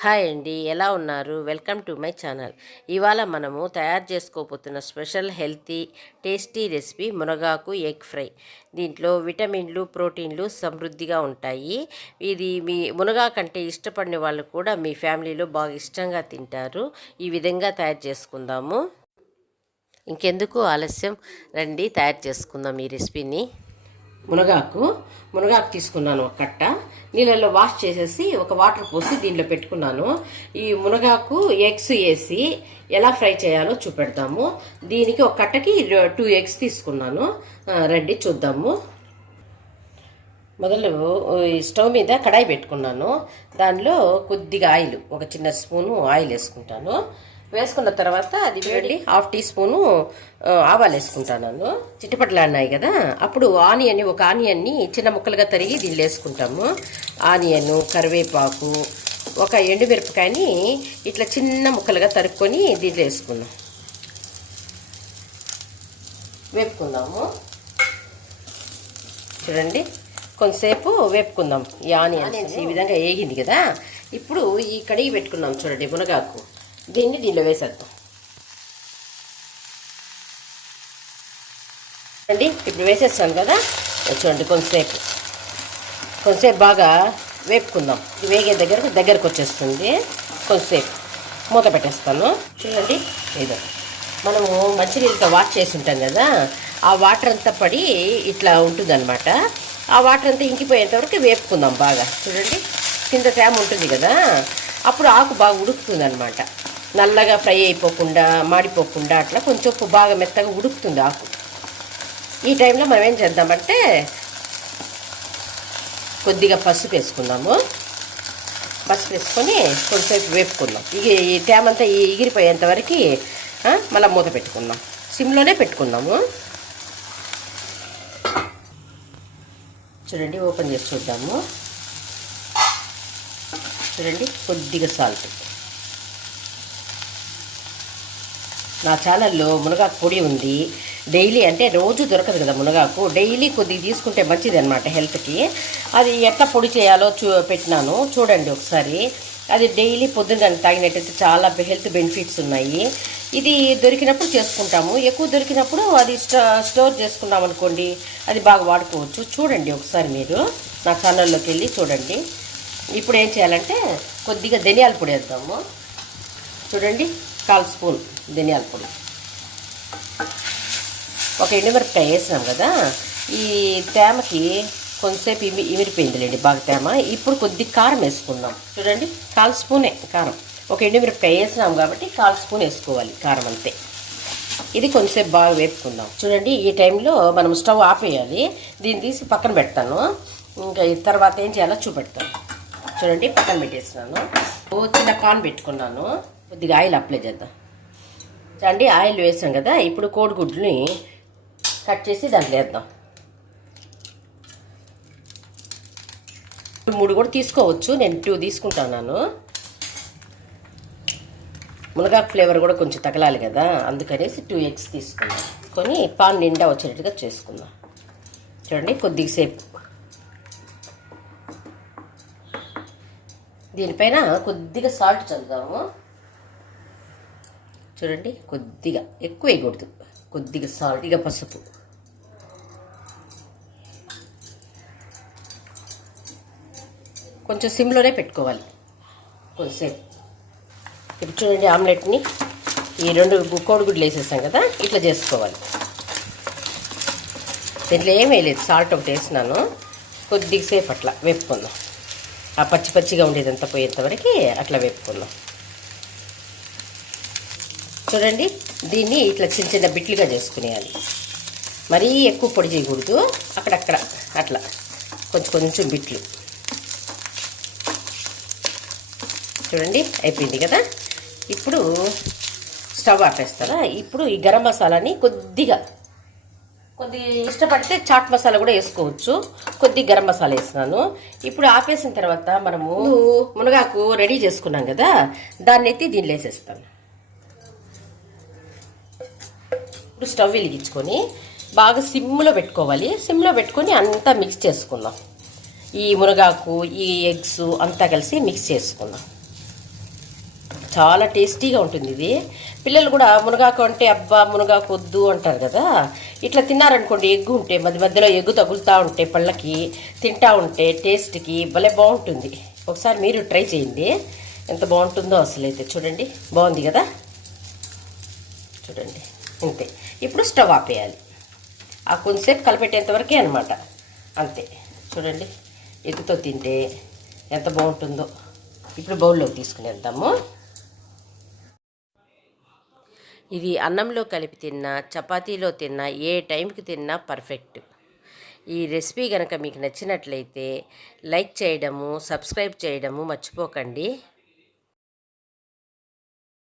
Hi అండి, ఎలా ఉన్నారు? Welcome to my channel. ఇవాళ మనము తయారు చేసుకోబోతున్న స్పెషల్ హెల్తీ టేస్టీ రెసిపీ మునగాకు ఎగ్ ఫ్రై. దీంట్లో విటమిన్లు ప్రోటీన్లు సమృద్ధిగా ఉంటాయి. ఇది మీ మునగాకు అంటే ఇష్టపడిన వాళ్ళు కూడా మీ ఫ్యామిలీలో బాగా ఇష్టంగా తింటారు. ఈ విధంగా తయారు చేసుకుందాము. ఇంకెందుకు ఆలస్యం, రండి తయారు చేసుకుందాం ఈ రెసిపీని. మునగాకు తీసుకున్నాను, ఒక కట్ట నీళ్ళల్లో వాష్ చేసేసి ఒక వాటర్ పోసి దీనిలో పెట్టుకున్నాను. ఈ మునగాకు ఎగ్స్ వేసి ఎలా ఫ్రై చేయాలో చూపెడతాము. దీనికి ఒక కట్టకి 2 ఎగ్స్ తీసుకున్నాను. రండి చూద్దాము. మొదలు స్టవ్ మీద కడాయి పెట్టుకున్నాను. దానిలో కొద్దిగా ఆయిల్, ఒక చిన్న స్పూను ఆయిల్ వేసుకుంటాను. వేసుకున్న తర్వాత అది వేడి 1/2 టీ స్పూను ఆవాలు వేసుకుంటాను. చిట్టపట్లాడినాయి కదా, అప్పుడు ఒక ఆనియన్ని చిన్న ముక్కలుగా తరిగి దీనిలో వేసుకుంటాము. ఆనియన్, కరివేపాకు, ఒక ఎండుమిరపకాయని ఇట్లా చిన్న ముక్కలుగా తరుక్కొని దీంట్లో వేసుకుందాం. వేపుకుందాము. చూడండి, కొంతసేపు వేపుకుందాం. ఈ ఆనియన్స్ ఈ విధంగా వేగింది కదా, ఇప్పుడు ఈ కడిగి పెట్టుకున్నాం చూడండి మునగాకు, దీనిలో వేసేద్దాం. అండి ఇప్పుడు వేసేస్తాను కదా, చూడండి కొంతసేపు బాగా వేపుకుందాం. ఇది వేగే దగ్గరకు వచ్చేస్తుంది. కొంతసేపు మూత పెట్టేస్తాను. చూడండి, ఏదో మనము మంచినీళ్ళతో వాష్ చేసి ఉంటాం కదా, ఆ వాటర్ అంతా పడి ఇట్లా ఉంటుందన్నమాట. ఆ వాటర్ అంతా ఇంకిపోయేంత వరకు వేపుకుందాం బాగా. చూడండి, కింద తేమ ఉంటుంది కదా, అప్పుడు ఆకు బాగా ఉడుకుతుంది అనమాట. నల్లగా ఫ్రై అయిపోకుండా, మాడిపోకుండా అట్లా కొంచెం బాగా మెత్తగా ఉడుకుతుంది ఆకు. ఈ టైంలో మనం ఏం చేద్దామంటే కొద్దిగా పసుపు వేసుకుందాము. పసుపు వేసుకొని కొంచెంసేపు వేపుకుందాం. ఈ తేమంతా ఎగిరిపోయేంత వరకు మళ్ళీ మూత పెట్టుకుందాం. సిమ్లోనే పెట్టుకుందాము. చూడండి, ఓపెన్ చేసి చూద్దాము. చూడండి, కొద్దిగా సాల్ట్. నా ఛానల్లో మునగాకు పొడి ఉంది. డైలీ అంటే రోజు దొరకదు కదా మునగాకు, డైలీ కొద్దిగా తీసుకుంటే మంచిది అనమాట హెల్త్కి. అది ఎట్లా పొడి చేయాలో పెట్టినాను, చూడండి ఒకసారి. అది డైలీ పొద్దున్న తాగినట్టయితే చాలా హెల్త్ బెనిఫిట్స్ ఉన్నాయి. ఇది దొరికినప్పుడు చేసుకుంటాము, ఎక్కువ దొరికినప్పుడు అది స్టోర్ చేసుకున్నాం అనుకోండి, అది బాగా వాడుకోవచ్చు. చూడండి ఒకసారి, మీరు నా ఛానల్లోకి వెళ్ళి చూడండి. ఇప్పుడు ఏం చేయాలంటే కొద్దిగా ధనియాల పొడి వేద్దాము. చూడండి, 1/4 స్పూన్ ధనియాల పొడి, ఒక ఎండుమిరపకాయ వేసినాం కదా. ఈ తేమకి కొంతసేపు ఇమిరిపోయిందిలేండి బాగా తేమ. ఇప్పుడు కొద్దిగా కారం వేసుకుందాం. చూడండి, 1/4 స్పూనే కారం. ఒక ఎండుమిరపకాయ వేసినాం కాబట్టి 1/4 స్పూన్ వేసుకోవాలి కారం, అంతే. ఇది కొంచెంసేపు బాగా వేపుకుందాం. చూడండి, ఈ టైంలో మనం స్టవ్ ఆపేయాలి. దీన్ని తీసి పక్కన పెడతాను. ఇంకా తర్వాత ఏం చేయాలో చూపెడతాను. చూడండి, పక్కన పెట్టేసినాను. చిన్న పాన్ పెట్టుకున్నాను. కొద్దిగా ఆయిల్ అప్లై చేద్దాం. చూడండి, ఆయిల్ వేసాం కదా, ఇప్పుడు కోడిగుడ్లని కట్ చేసి దాంట్లో వేద్దాం. 3 కూడా తీసుకోవచ్చు, నేను 2 తీసుకుంటున్నాను. మునగాకు ఫ్లేవర్ కూడా కొంచెం తగలాలి కదా, అందుకనేసి 2 ఎగ్స్ తీసుకుందాం. కొని పాన్ నిండా వచ్చేటట్టుగా చేసుకుందాం. చూడండి, కొద్దిగా సేపు దీనిపైన కొద్దిగా సాల్ట్ చల్లుదాము. చూడండి, కొద్దిగా, ఎక్కువ వేయకూడదు, కొద్దిగా సాల్ట్, ఇక పసుపు. కొంచెం సిమ్లోనే పెట్టుకోవాలి కొంచెంసేపు. ఇప్పుడు చూడండి, ఆమ్లెట్ని ఈ 2 కోడిగుడ్లు వేసేసాం కదా, ఇట్లా చేసుకోవాలి. దీంట్లో ఏం వేయలేదు, సాల్ట్ ఒకటి వేసినాను. కొద్దిగా సేపు అట్లా వేపుకుందాం. ఆ పచ్చిగా ఉండేదంతా పోయేంతవరకు అట్లా వేపుకుందాం. చూడండి, దీన్ని ఇట్లా చిన్న బిట్లుగా చేసుకునేయాలి. మరీ ఎక్కువ పొడి చేయకూడదు, అక్కడక్కడ అట్లా కొంచెం బిట్లు. చూడండి, అయిపోయింది కదా. ఇప్పుడు స్టవ్ ఆపేస్తారా. ఇప్పుడు ఈ గరం మసాలాని కొద్దిగా ఇష్టపడితే చాట్ మసాలా కూడా వేసుకోవచ్చు. కొద్దిగా గరం మసాలా వేసినాను. ఇప్పుడు ఆపేసిన తర్వాత మనము మునగాకు రెడీ చేసుకున్నాం కదా, దాన్ని ఎత్తి దీనిలో వేసేస్తాను. ఇప్పుడు స్టవ్ వెలిగించుకొని బాగా సిమ్లో పెట్టుకోవాలి. సిమ్లో పెట్టుకొని అంతా మిక్స్ చేసుకుందాం. ఈ మునగాకు, ఈ ఎగ్స్ అంతా కలిసి మిక్స్ చేసుకుందాం. చాలా టేస్టీగా ఉంటుంది ఇది. పిల్లలు కూడా మునగాకు అంటే అబ్బా మునగాకు వద్దు అంటారు కదా, ఇట్లా తిన్నారనుకోండి, ఎగ్గు ఉంటే మధ్య మధ్యలో ఎగ్గు తగులుతూ ఉంటే పళ్ళకి తింటా ఉంటే టేస్ట్కి భలే బాగుంటుంది. ఒకసారి మీరు ట్రై చేయండి, ఎంత బాగుంటుందో అసలు. అయితే చూడండి, బాగుంది కదా, చూడండి అంతే. ఇప్పుడు స్టవ్ ఆపేయాలి, ఆ కొంచెంసేపు కలిపెట్టేంతవరకే అనమాట, అంతే. చూడండి ఎగ్గుతో తింటే ఎంత బాగుంటుందో. ఇప్పుడు బౌల్లోకి తీసుకుని వెళ్దాము. ఇది అన్నంలో కలిపి తిన్నా, చపాతీలో తిన్నా, ఏ టైంకి తిన్నా పర్ఫెక్ట్. ఈ రెసిపీ కనుక మీకు నచ్చినట్లయితే లైక్ చేయడము, సబ్స్క్రైబ్ చేయడము మర్చిపోకండి.